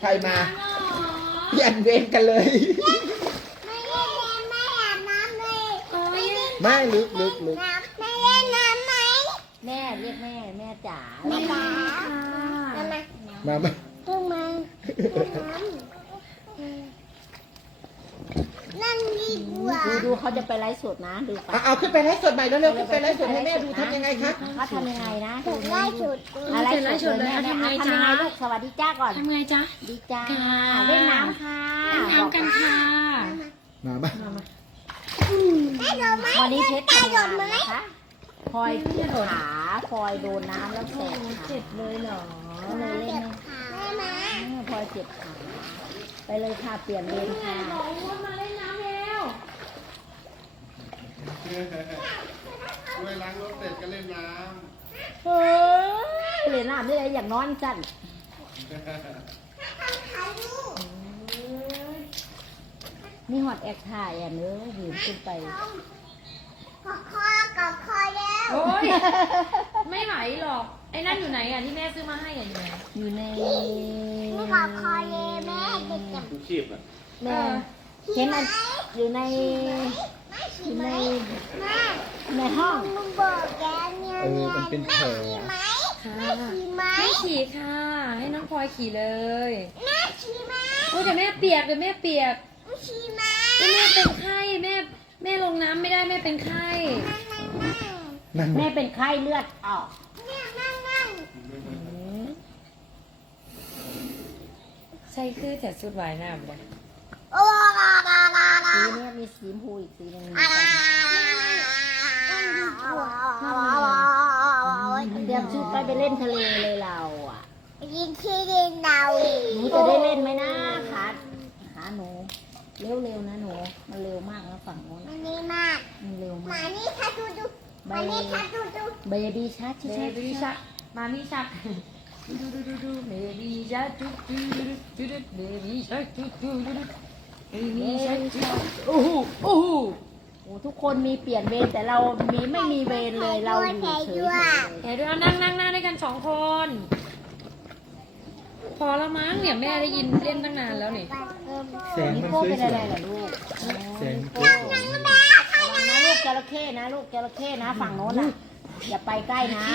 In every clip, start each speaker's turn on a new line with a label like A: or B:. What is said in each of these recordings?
A: ใครมาเปลี่ยนเวรกันเลย
B: ไม่เล่นน้ำไม่อาบน้ำเลย
C: โอ้ย
A: ไม่ลึกลึกลึก
B: น้ำไม่เล่นน้ำไหม
D: แม่เรียกแม่แม่จ๋า
B: ไม่จ๋า
C: ค่ะ
B: น้ำมา
A: มามา
B: ต้องมาน้ำนั่ง ดีกว่า
D: ดูดูเขาจะไปไลฟ์สดนะดูไป
A: เอาเอาขึ้นไปไลฟ์สดใหม่แล้วเร็วๆขึ้นไปไลฟ์สดให้แม่ดูทำยังไงคะ
D: เขาทำยังไงนะ
B: ถึงได้สุด
D: อะไรสดเลยแม่ทำยังไงลูกสวัสดีจ้าก่อน
C: ทำไงจ๊ะ
D: ดีจ้า
C: ค่ะ
D: เล่นน้ำค่ะ
C: เล่นน้ำกันค่ะ
A: มามา
B: ได้โดนไหม
D: วันนี้เพชร
B: ได้
D: ทำ
B: โด
D: งาน
B: นไหม
D: นะคะพลอยเจ็บขาพลอยโดนน้ำแล้วแสบขา
C: เจ็บเลยเหรอ
D: ก็เลยเล่น
B: ได้ไหม
D: ให้พลอยเจ็บขาไปเลยค่ะเปลี่ยนเลนค่ะ
C: บอกว่ามาเล่นน้ำแล้ว
E: ช่วยล้างรถเสร็จก็เล่นน้
D: เฮ้ยเล่นน้ำได้เลยอย่างนอนจัน
B: ถ่ายรูป
D: นี่ฮอตแอคถ่ายอะเนื้อะยืนขึ้นไป
B: กอดคอกอดคอแล้ว
C: โอ้ย ไม่ไหวหรอก ไอ้นั่นอยู่ไหนอะที่แม่ซื้อมาให้อะอยู่ไหน
D: อยู่ใน
B: นี่กอดคอเลยแม่จะจับำ
E: ทุกชีพอะ
D: แม่เห็นมันอยู่ใน
B: ไม่
D: อ
B: ขี่
D: ยู่
B: ไหม
D: ใน
B: แม่
D: ในห้อง
B: ลุงบอกแกเนี่ย
A: เออมันเป็นแผล
B: ขี่ไหม
C: ค่ะ
B: แม่ขี่ไหม
C: ไม่ขี่ค่ะ ให้น้องพลอยขี่เลย
B: แม่ขี่ไหม
C: โอ้ยเดี๋ยวแม่เปียกเดี๋ยวแม่เปียก
B: แม่ขี่ไหม
C: เดี๋ยวแม่เป็นไข้แม่แม่ลงน้ำไม่ได้แม่เป็นไข้
B: นั่งนั่งนั่ง
A: นั่น
D: แม่เป็นไข้เลือดออก
B: นั่งนั่งนั่ง
C: ใช่คือแต่สุดวายน้ำบ่
B: โอ้ลาลาลาลา
D: สีเนี้มีสีชมพูอีกสีหนึง
B: อ่า
D: เตรียมชุดไปไปเล่นทะเลเลยเราอะ
B: ยิงที่ดินเรา
D: หนูจะได้เล่นไหมนะขาขาหนูเร็วๆนะหนูมันเร็วมากนะฝั่งโน้น
B: มั
D: อะ
B: นดีมาก
D: มันเร็ว
B: ห
D: มามา
B: กนี่ถ้าดูดูมานี่ถ้าดูดู
D: เบบี้ชัด
C: เบ
D: ชัด
C: บี้ชักมามี่ชักดูดูดูดูเบบี้ชักดูดูดูดูดูเบบี้ชักดูดูดู ดูเบบี้ชักโอ้โหโอ้โห
D: โอ้ทุกคนมีเปลี่ยนเวรแต่เรามีไม่มีเวรเลยเราอยู่เฉย
C: เดี๋ยวเอานั่งนั่งนั่งด้วยกันสองคน พอแล้วมั้งเนี่ยแม่ได้ยินเล่นตั้งนานแล้วนี่
A: แสง
D: ๆนี่
A: มัน
D: โก้
A: สวย
D: เป็น
A: ส
D: อะไร
A: วย
D: ล่ะลูก
A: แสง
D: โก้นะลูกจระเข้นะ ลูกจระเข้นะ ฝั่งโน้นอะอย่าไปใกล้นะ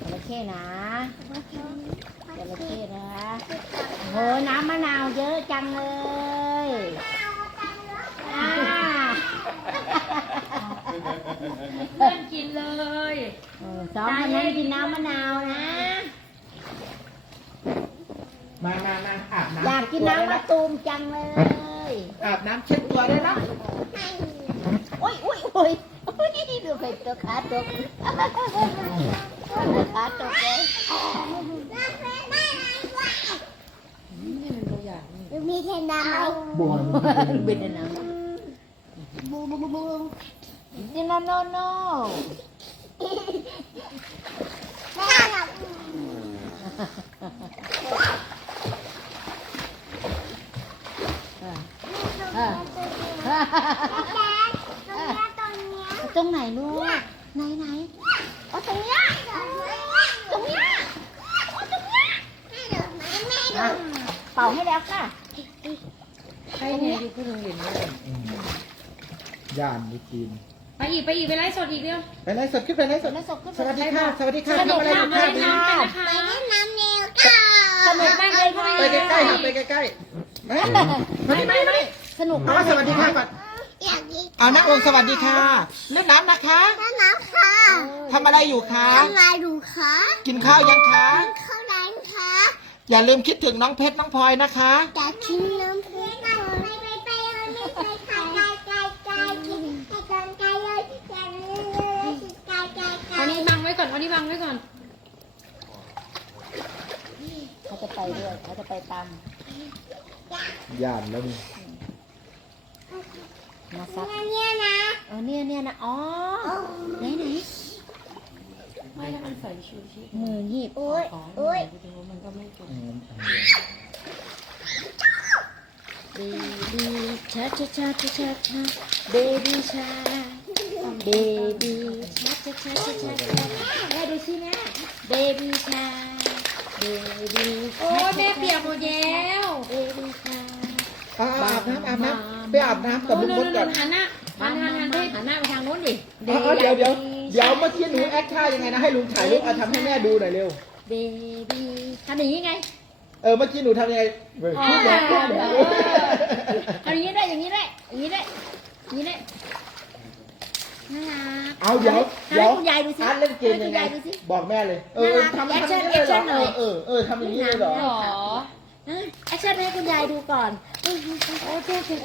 D: จระเข้นะ จระเข้นะโหน้ำมะนาวเยอะจังเลยอ่า
C: เพื่อนกินเลย
D: เออสองคนนั้นกินน้ำมะนาวนะ
A: มามามาอาบน้ำ
D: อยากกินน้ำมะตูมจังเลย
A: อาบน้ำเช็ดตัวได้แล้ว
D: โอ้ยโอ้ยโอ้ย โอ้ยดูใครตัวขาตกขาตกเลย
C: ต
B: รงเนี้ยตรง
D: ไหนลูก ไหนไหน
B: เอาตรงเนี้ยตรงเนี้ยตรงเนี้ยแม่เดินมาแม่เดิ
D: อะ
B: น
D: เป่าให้แล้วค่ะ
C: ใครเนี่ยอยู่คุณโรงเรียนนี่เลย
A: ย่านไปกิน
C: ไปอีกไปอีกไปไลฟ์สดอีกเร็ว
A: ไปไลฟ์สดขึ้นไปไลฟ์สด
D: แล้วศพขึ้น
A: สวัสดีค่ะ สวัสดีค่ะ
C: สนุ
A: ทำ
C: ก
A: อะไรอ
C: มาก
A: ยู่
C: ไป
A: ค่ะ
C: เล่นน้ำกันนะคะ
B: ไปเล่นน้ำเร็วค่ะ
D: สนุกมากเลยค่ะ
A: ไปใกล้ๆค่ะไปใกล้ๆไม่ไม่ไม่ไม่
D: สนุก
A: เอา
D: มาก
A: สวัสดีค่ะก่อน
B: อยากกิน
A: เอาน้าองค์สวัสดีค่ะเล่นน้ำนะคะ
B: น้ำน้ำค่ะ
A: ทำอะไรอยู่คะ
B: ทำอะไรดูคะ
A: กินข้าวยังคะ
B: ข้าวร้านคะ
A: อย่าลืมคิดถึงน้องเพชรน้องพลอยนะคะ
B: จะกินน้ำเพื่อนไปไปไปไปไปไกลไกลไกลไกลกินไกลไกลไกลเลยไกลเลยไกลไกลไกล
C: เอานี้บังไว้ก่อนเอานี้บังไว้ก่อน
D: เขาจะไปด้วยเขาจะไปตาม
A: ย่านแล้วนี่
D: มาซัก
B: เนี่ยนะ
D: เออเนี่ยเนี่ยนะอ๋อไหนไหน
C: ไม่ถ้ามันใส่ชูชีพ
D: มือหยิบ
B: โอ้ย
C: ของ
B: โอ้ย
C: มันก็ไม่ถูก
D: บีบีชาชาชาชาชาชาเบบี้ชาเบบี้ชาชาชาชาชาชาแม่ดูสิแม่เบบี้ชาเบบี้
C: โอ้ยแม่เปียกหมดแย้ว
D: เบบีค่ะ
A: อ่าอาบน้ำอาบน้ำ ไปอาบน้ำกับลุงมดก่อน
C: หันหน้าหันหันหันไป
D: หันหน้าไปทางโน้นดิ
A: เอาเอาเดี๋ยวเดี๋ยวเดี๋ยวเมื่อกี้หนูแอคท่ายังไงนะให้ลุงถ่ายรูปเอาทำให้แม่ดูหน่อยเร็ว
D: เบบีทำอย่างนี้ไง
A: เออเมื่อกี้หนูทำยังไงเว้ยพูดแบบพูดแบบ
D: เอาอย่างนี้ได้อย่างนี้ได้อย่างนี้ได้อย่างนี้ได้น่ารัก
A: เอาเดี๋ยว
D: ให้
A: เดี๋ยว
D: คุณยายดูสิ
A: อาร์ตเล่นเกมยังไง
D: ให้คุณยายดูสิ
A: บอกแม่เลย เออ
D: น่ารัก
A: ทำ
D: แอคชั่น
A: ทำอย่างนี้เลยเหรอ
D: แอคชั่นเลย
A: เออเออทำอย่างนี้เลยเหรอ
C: หรอ
D: แอคชั่นให้คุณยายดูก่อน
C: โอ้เจ๊เจ๊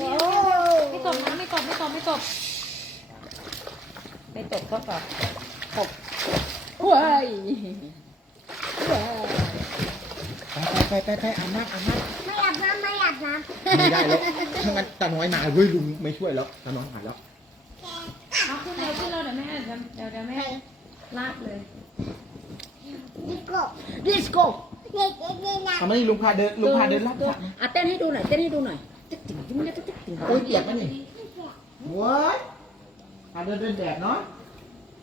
C: ไม่ตบนะไม่ตบไม่ตบไม่ตบไม่ตบเขาก่อนตบว้าย
A: ไปไปไปไปอาบน้ำอาบน้
B: ไม่อาบน้ำไม่อาบน้ำ
A: ไม่ได้แล้วถ้างั้นตาน้อยมาเฮ้ยลุงไม่ช่วยแล้วตาน้อยหายแล้ว
C: เอาขึ้นเลยขึ้นเลยเดี๋ยวแม่เดี๋ยวเดี๋ยวเดี๋ยวแม่ลาดเลยำ
B: ดิโก้
D: ดิสโก้
A: ทำไมลุงพาเดินลุงพาเดินรอบสระนะ
D: อะเต้นให้ดูหน่อยเต้นให้ดูหน่อยติ๊กติ๊กติ๊กติ๊กติ๊กติ๊ก
A: โอ้ยเปียกไหมนี่ว้ายอะเดินเดินแดดเนาะ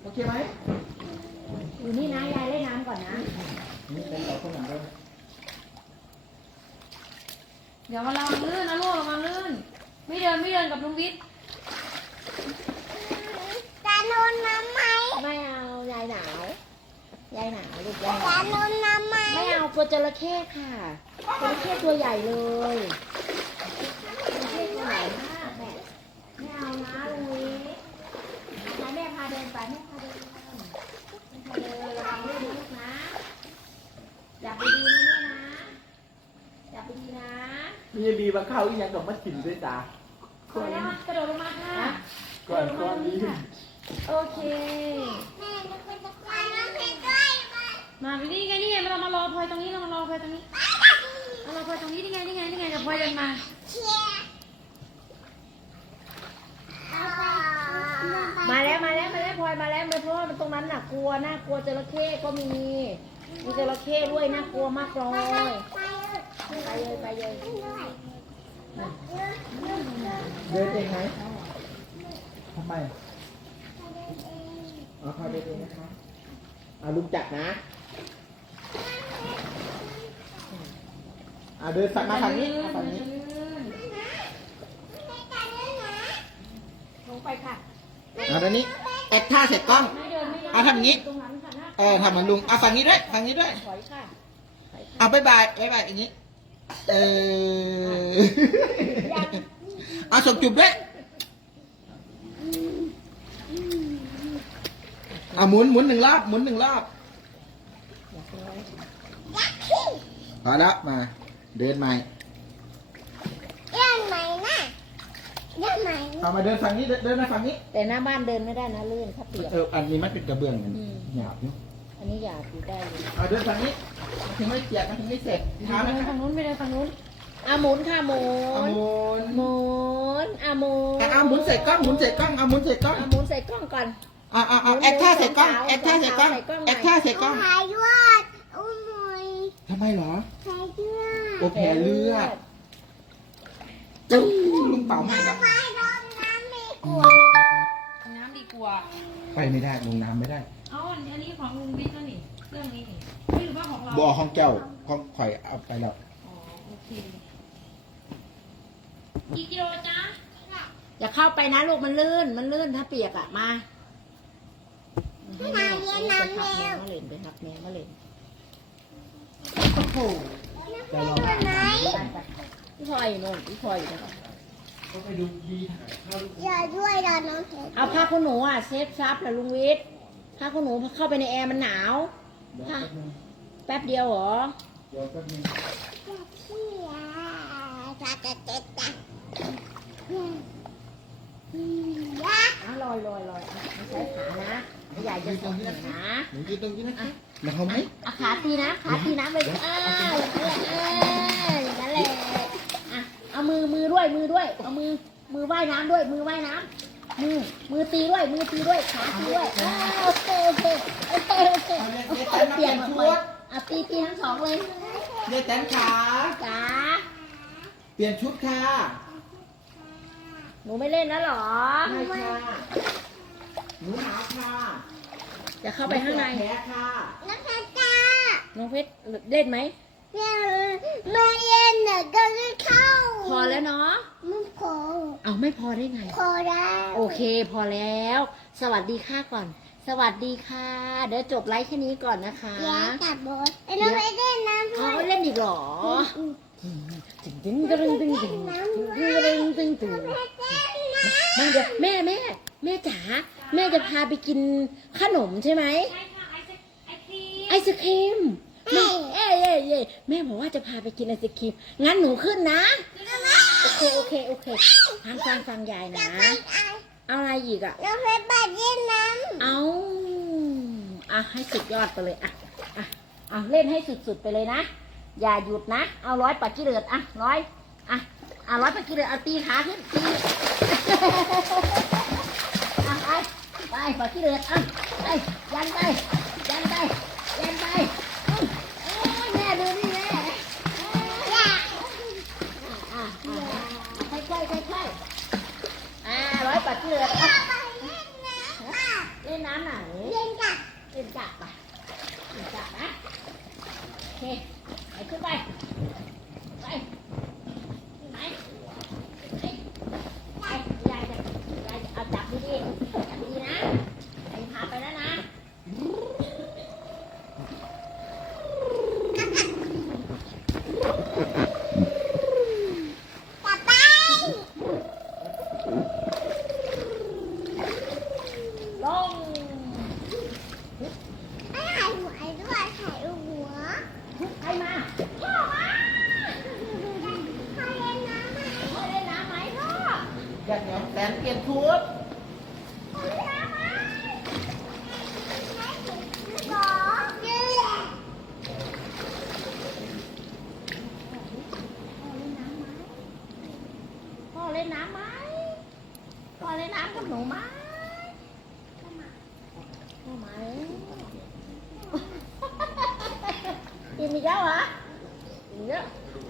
A: โอเคไหม
D: อยู่นี่นะยายเล่นน้ำก่อนนะ
A: นี่เป็นต่อคนหนังเลย
C: เดี๋ยวมาระวังลื่นนะลูกระวังลื่น ไม่เดินไม่เดินกับลุงวิทย์
B: จะนอนน้ำไหม
D: ไม่เอายายหนาวยายหนาวลูกยายห
B: จะ
D: นาวน
B: อนน้ำไหม
D: ไม่เอาตัวจระเข้ค่ะจระเข้ตัวใหญ่เลยจระเข้ตัวใหญ่มากแม่ไม่เอานะลุยให้แม่พาเดินไปแม่พาเดินแม่พาเดินระวังลื่นนะลูกนะอยากไปดีนะแม่นะอยากไปดีนะ
A: มีบีมาเข้าอีกอย่างกับมาถิ่นด้วยจ้า
C: ขอแล้วกระโดดลงมาค่ะ
A: ก่อนก่อนนี้
C: โอเค
B: แม่นึกว่าจะไปน้ำเพชรด้วย มา
C: มานี่ไงนี่ไงเรามารอพลอยตรงนี้เรามารอพลอยตรงนี้เรารอพลอยตรงนี้นี่ไงนี่ไงนี่ไงเดี๋ยวพลอยเดินมา
B: เชียร์เอ
D: มาแล้วมาแล้วมาแล้วพลอยมาแล้วไม่เพราะมันตรงนั้นน่ะกลัวน่ากลัวจระเข้ก็มีมีจระเข้ด้วยน่ากลัวมากเลย
B: ไปเลย
D: ไปเลยไปเล
B: ย
A: เดินเองไหมทำไมอ๋อเขาเดินเองนะคะอ่าลุงจัดนะ อ่าเดินฝั่งมาฝั่งนี้มาฝั่งนี้
D: ลงไปค่ะ
A: อ่าตอนนี้แอคท่าเสร็จกล้อง
C: ไม่เดินไม่เดิน
A: เอาทำอย่างนี้
C: ตรงนั้นค่ะหน้า
A: เออทำเหมือนลุงเอาฝั่งนี้ด้วยฝั่งนี้ด้วย
D: ถอยค่ะ
A: เอาบายบายบายบายอย่างนี้ เออเอาส่งจุบด้วยเอาหมุนหมุนหนึ่งรอบหมุนหนึ่งรอบ พอแล้วมา เดินใหม่
B: เรื่องไหนนะเรื่องไหน
A: เอามาเดินฝั่งนี้เดินเดินมาฝั่งนี้
D: แต่หน้าบ้านเดินไม่ได้นะลื่นถ้าเปียก
A: เอออันนี้มันเป็นกระเบื้องมัน
D: อืม
A: หยาบอยู่
D: อันนี้อยากอยู่ได้เลย
A: เอาเดินฝั่งนี้มันถึงไม่เปียกมันถึงไม่เสร็จเท้า
C: ไป
A: นะ
C: เดิน
A: คะ
C: ฝั่งนู้นไปเดินฝั่งนู้น
D: อะหมุนค่ะหมุ
A: เอา
D: น
A: หมุน
D: หมุนอะหมุน
A: อะเอาหมุนใส่กล้องหมุนใส่กล้องเอาหมุนใส่กล้อง
D: อะหมุนใส่กล้องก่อน
A: อะอะอะแอคท่าใส่กล้องแอคท่าใส่กล้องแอคท่าใส่กล้อง
B: หายด้วยอุ้มหน่อย
A: ทำไมเหรอ
B: หายด้วย
A: โอแผลเลือดจุ๊บลุงเป่าให้ครับ
B: ไปโดนน้ำไม่กลัว
C: น้ำดีกว่า
A: ไปไม่ได้ลงน้ำไม่ได้
C: เอ้าอันนี้ของลุงวิทย์แล้วนี่เรื่องนี้นี่ไม่รู้ว่าของเรา
A: บ่อของแก้วของข่อยเอาไปแล้ว
C: อ๋อโอเคกี่กิโลจ๊ะ
D: อย่าเข้าไปนะลูกมันลื่น มันลื่นถ้าเปียกอะมาให้แม่ไปหักแมวมาเล่นไปหักแมวมาเล่นโอ้โห พี่พลอยอยู่โน่นพี่พลอยอยู่โน่น
A: ก็ไปดูดีถ่ายเข้า
B: อย่าด้วยโดนน้ำเพชร
D: เอาผ้าคุณหนูอะเซฟซับเหรอลุงวิทย์ผ้าคุณหนูเข้าไปในแอร์มันหนาว
A: เดี๋ยวแป๊บ
D: เดียวเหรอ
A: เดี๋ยวแป๊บนึง
B: เชียร์จะจะจะจะยา
D: อะลอยลอยลอยไม่ใช้ขานะ ไม่ใหญ่จะตกนะ
A: หนูยืนตรงนี้นะคะ มาเขาไหม
D: เอาขาตีนะขาตีนะไปอ้าวอย่างนั้นแหละเอออย่างนั้นแหละอะเอามือมือด้วยมือด้วย เอามือมือว่ายน้ำด้วย มือว่ายน้ำมือมือตีด้วยมือตีด้วยขาตีด้วยอ้าวโอเคโอเคโอเคโอเคโอเคเปลี่ยนหมดเลยอะตีตีทั้งสองเลย
A: เดี๋ยวแตนขา
D: จ๋า
A: เปลี่ยนชุดค่ะ
D: หนูไม่เล่นนะหรอ
A: ไม่ค่ะหนูหนาวค่ะ
D: จะเข้าไปข้างใน
A: แพ้ค่ะ
B: น้ำเพชรจ้า
D: น้องเพชรเล่นไหม
B: เนี่ยมาเย็นน่ะก็ไม่เข้า
D: พอแล้วเนาะ
B: ไม่พอ
D: เอาไม่พอได้ไง
B: พอแล้ว
D: โอเคพอแล้ว สวัสดีค่ะก่อน สวัสดีค่ะ เดี๋ยวจบไลฟ์แค่นี้ก่อนนะคะ
B: แย่กับบอสไอ้น้องไปเล่นน้ำด้
D: เอา
B: วย
D: เล่นอีกเหรอตึงตึงตึงตึงตึงตึงตึงตึงตึงมาเดี๋ยวแม่แม่แม่จ๋า แม่จะพาไปกินขนมใช่ไหม
C: ใช่ค่ะไอศครีม
D: ไอศครีมแม่เอ้ยเอ้ยเอ้ยแม่บอกว่าจะพาไปกินไอศครีมงั้นหนูขึ้นนะโอเคโอเคโอเคฟังฟังฟังยายนะเอาอะไรอีกอะ
B: น้องไปบัดเล่นน้
D: เอาอะให้สุดยอดไปเลยอะอะอะเล่นให้สุดๆไปเลยนะอย่าหยุดนะเอาร้อยปักกิเลือดอะร้อยอะอะร้อยปักกิเลือดเอาตีขาขึ้นตีอะไป ไปปักกิเลือดอะไปยันไปยันไปยันไปโอ้ยแม่ดูนี่แม่
B: อย่า
D: อะอะอะค่อยๆค่อยๆอ่าร้อยปักกิเลือด
B: เป
D: ลี่
B: ยน
A: ชุด
D: พ่อเล่นน้ำไหมพ่อเล่นน้ำกับหนูไหมพ่อมากินมีเแล้วเหรออีกแล้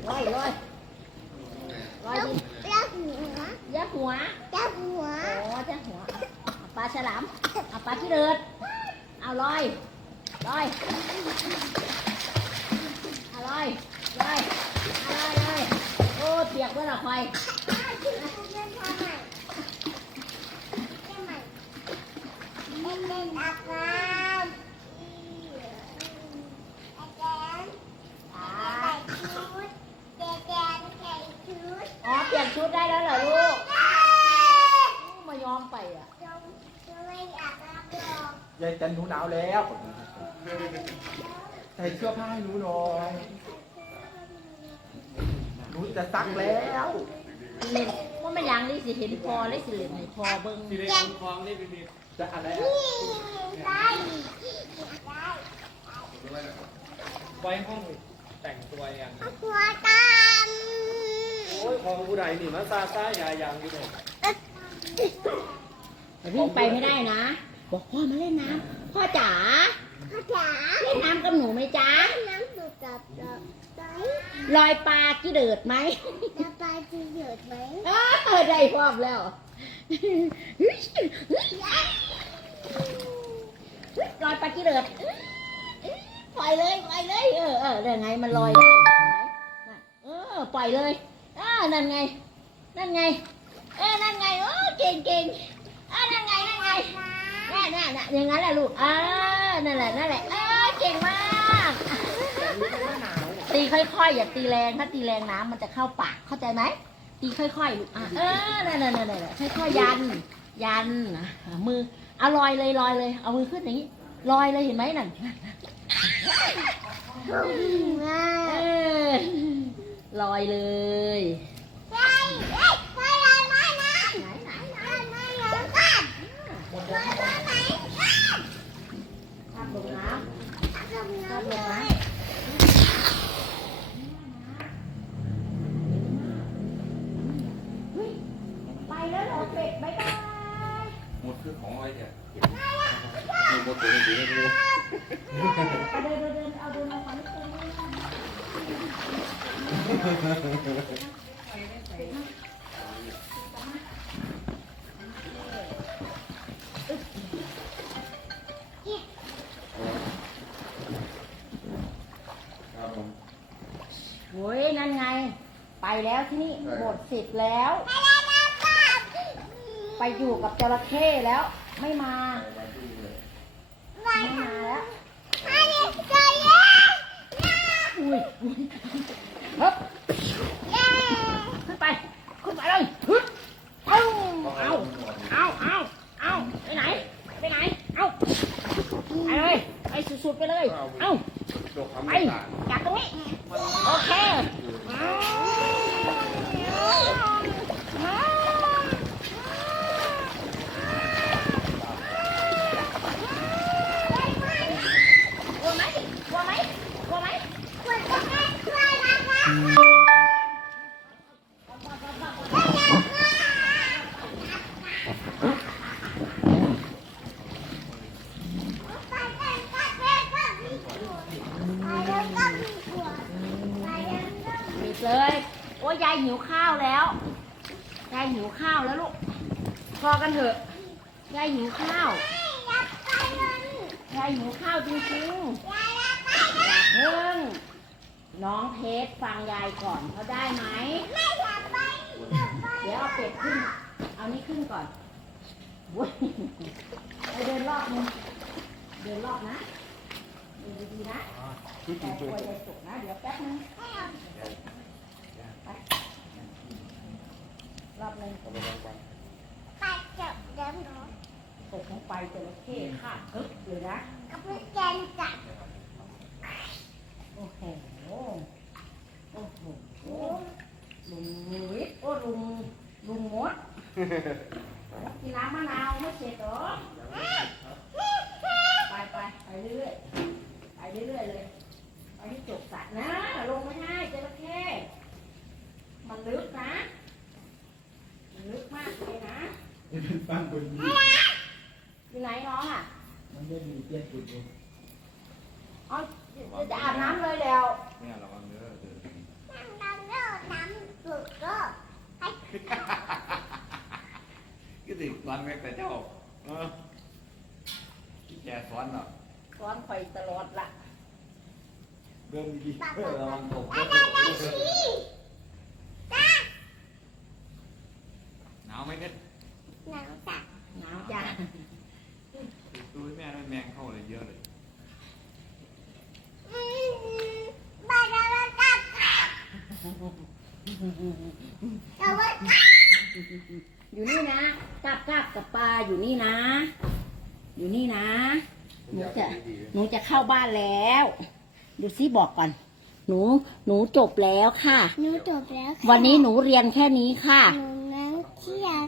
D: ลอยลอยลอย
B: แล้ว
D: ดิ
B: แล้วหัว
D: ยักหัว
B: แล้วหัว
D: โอ้ยักหัวเอาปลาฉลามเอาปลาขี้เดือดเอาลอยลอยเอาลอยลอยเอาลอยลอยโอ้เปียกเมื่อไหร่คอย
B: เล่นทำไมเล่นใหม่เล่นเล่นอาบน้ำ อาจารย์
D: อ่า
B: ใส่ชุดเจแจนใส่ชุด
D: อ๋อเปลี่ยนชุดได้แล้วเหรอลูกมายอมไปอะ
B: เราเราไม่อาบน้ำหรอก
A: ยายจันหนูหนาวแล้วใส่เสื้อผ้าให้หนูหน่อยหนูจะซักแล้ว
D: เล่นว่าไม่ยังนี่สิเห็นพอเลยสิเล่นให้พอเบิ้ง
E: ที่ได้คุ้มครองนี่เป็นมี
A: จะอะไร
B: นี่ได้ได้
E: ไว้ห้อง แต่งตัวยัง
B: หัวตาม
E: โอ้ยของผู้ใดนี่มาซาซ่ายายางอยู่เนี่ย
D: แต่วิ่งไปไม่ได้นะ บอกพ่อมาเล่นน้ำพ่อจ๋า
B: พ่อจ๋า
D: เล่นน้ำกับหนูไหมจ๊ะ
B: น้ำดูดกับเราไหม
D: ลอยปลากี่เดือดไหม
B: จะไปจะหยุดไหม
D: อ้าวได้พร้อมแล้วลอยปลากี่เดือด ปล่อยเลยปล่อยเลย เออเออได้ไงมันลอยได้เห็นไหมเออปล่อยเลยอ่านั่นไง นั่นไง เออนั่นไงโอ้เก่งเก่งอ่านั่นไงนั่นไงน่ะน่ะน่อย่างนั้นแหละลูกอ่านั่นแหละนั่นแหละเออเก่งมากตีค่อยๆอย่าตีแรงถ้าตีแรงน้ำมันจะเข้าปากเข้าใจไหมตีค่อยๆลูกอะเออนั่นนั่นนั่นนั่นค่อยๆยัน ยันมือเอาลอยเลยลอยเลย เอามือขึ้นอย่างนี้ ลอยเลยเห็นไหมนั่นลอยเลย
B: ไป
D: แล้วเหรอเป็บ๊ายบ
E: หมดคือของอะไรเนี่ย มีหมดตัวนี้ไม่รู้
D: เดินเดินเดินเอาเดินมาฝั่งนี้ตรงนี้
E: ครับผม
D: โอ้ยนั่นไง ไปแล้วที่นี่หมดสิทธิ์แล้ว ไปอยู่กับจระเข้แล้วไม่มาไม่มาแล้ว อุ้ยอุ้ยฮึบขึ้นไป ขึ้นไปเลยฮึบเอาเอาเอาเอาเอาไปไหน ไปไหน เอาไปเลย ไปสุดๆไปเลย เอา
E: โดดคำ
D: ไป
E: ไม่ต่าง
D: จากตรงนี้ โอเคกลัวไหมกลัวไหมกลัวไหม ปิดเลย โอ้ยยายหิวข้าวแล้ว ยายหิวข้าวแล้วลูก พอกันเถอะ ยายหิวข้าว ยายหิวข้าวจริงๆเพิ่งน้องเพชรฟังยายก่อนเขาได้ไหม เดี๋ยวเอาเป็ดขึ้น เอานี่ขึ้นก่อนเว้ยไปเดินรอบนึง เดินรอบนะเดินดีๆนะแต่กลัวยายตกนะ เดี๋ยวแป๊บนึง ไปรอบนึงตกลงไปจระเข้ขาดทึบเลยนะ กับแกนจับโอ้โห โอ้โห ลุงวิทย์โอ้ลุง ลุงมดกินน้ำมะนาวไม่เสร็จหรอ ไปไปไปเรื่อยๆ ไปเรื่อยๆเลยไปที่จบสระนะ ลงไม่ได้จระเข้มันลึกนะ มันลึกมากเลยนะ
A: นี่เป็นฟังคนนี้
D: อยู่ไหนน้องอะ
A: มันไม่มีเตี้ยตุดอยู่
D: อ๋อจะอาบน้ำเลยเดี๋ยว
E: เนี่ยระวังเด้อเดินก็ติดร้อนแม่แต่เจ้าเออที่แกซ้อนเนาะ
D: ร้อนไฟตลอดละ
E: เดินดีๆเออระวังตกหนาวไหมเนี่ย
D: หนาวจ้ะ
E: ดูแม่ให้แมงเข้าเลยเยอะเลย
D: อยู่นี่นะกลับกลับกับปลาอยู่นี่นะ อยู่นี่นะ หนูจะหนูจะเข้าบ้านแล้ว ดูซิบอกก่อน หนู หนูจบแล้วค่ะ
B: หนูจบแล้วค่ะ
D: วันนี้หนูเรียนแค่นี้ค่ะ
B: หนูนั่งเที่ยว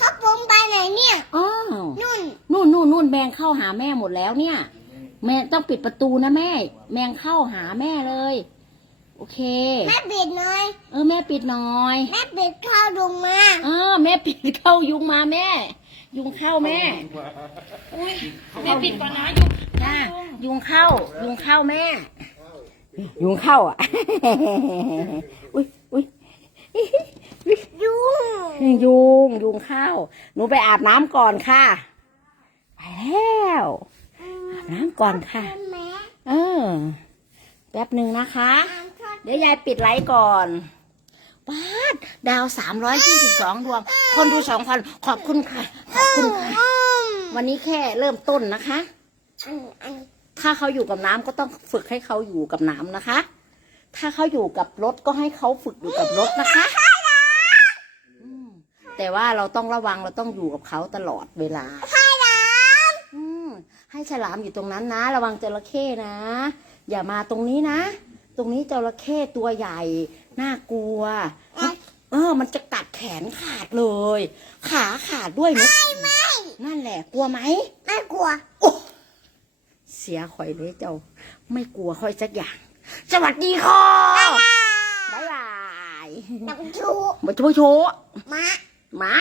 B: อ๋อเขาปรุงไปไหนเนี่ย
D: อ้าว
B: นุ่น
D: นู่นนู่นนู่นแมงเข้าหาแม่หมดแล้วเนี่ย แม่ต้องปิดประตูนะแม่ แมงเข้าหาแม่เลย โอเค
B: แม่ปิดหน่อย
D: เออแม่ปิดหน่อย
B: แม่ปิดข้าวลงมา
D: เออแม่ปิดเข้ายุงมาแม่ ยุงเข้าแม่
C: แม่ปิดก่อนนะยุง
D: จ้ายุงเข้า ยุงเข้าแม่ ยุงเข้าอะ อุ้ยอุ้ย
B: ยุง
D: ยุงยุงเข้า หนูไปอาบน้ำก่อนค่ะ ไปแล้ว อาบน้ำก่อนค่ะ
B: ใช่ไหม
D: เออ แป๊บหนึ่งนะคะ
B: น้ำทอด
D: เดี๋ยวยายปิดไลฟ์ก่อนป้าดดาวสามร้อยยี่สิบสองดวง คนดูสองพันขอบคุณค่ะ ขอบคุณค่ะ
B: อืม
D: วันนี้แค่เริ่มต้นนะคะ
B: อันอัน
D: ถ้าเขาอยู่กับน้ำก็ต้องฝึกให้เขาอยู่กับน้ำนะคะ ถ้าเขาอยู่กับรถก็ให้เขาฝึกอยู่กับรถนะคะอืม แต่ว่าเราต้องระวังเราต้องอยู่กับเขาตลอดเวลา
B: ใช่น้
D: อืมให้ฉลามอยู่ตรงนั้นนะ ระวังจระเข้นะ อย่ามาตรงนี้นะ ตรงนี้จระเข้ตัวใหญ่น่ากลัว เออ มันจะกัดแขนขาดเลย ขาขาดด้วยนะนั่นแหละกลัวไหมำ
B: ไม่กลัว
D: เสียข่อยเลยเจ้า ไม่กลัวค่อยสักอย่าง สวัสดีค่ะบ๊ายบาย
B: ดังชู
D: มาโชว์โชว์
B: มา
D: หมา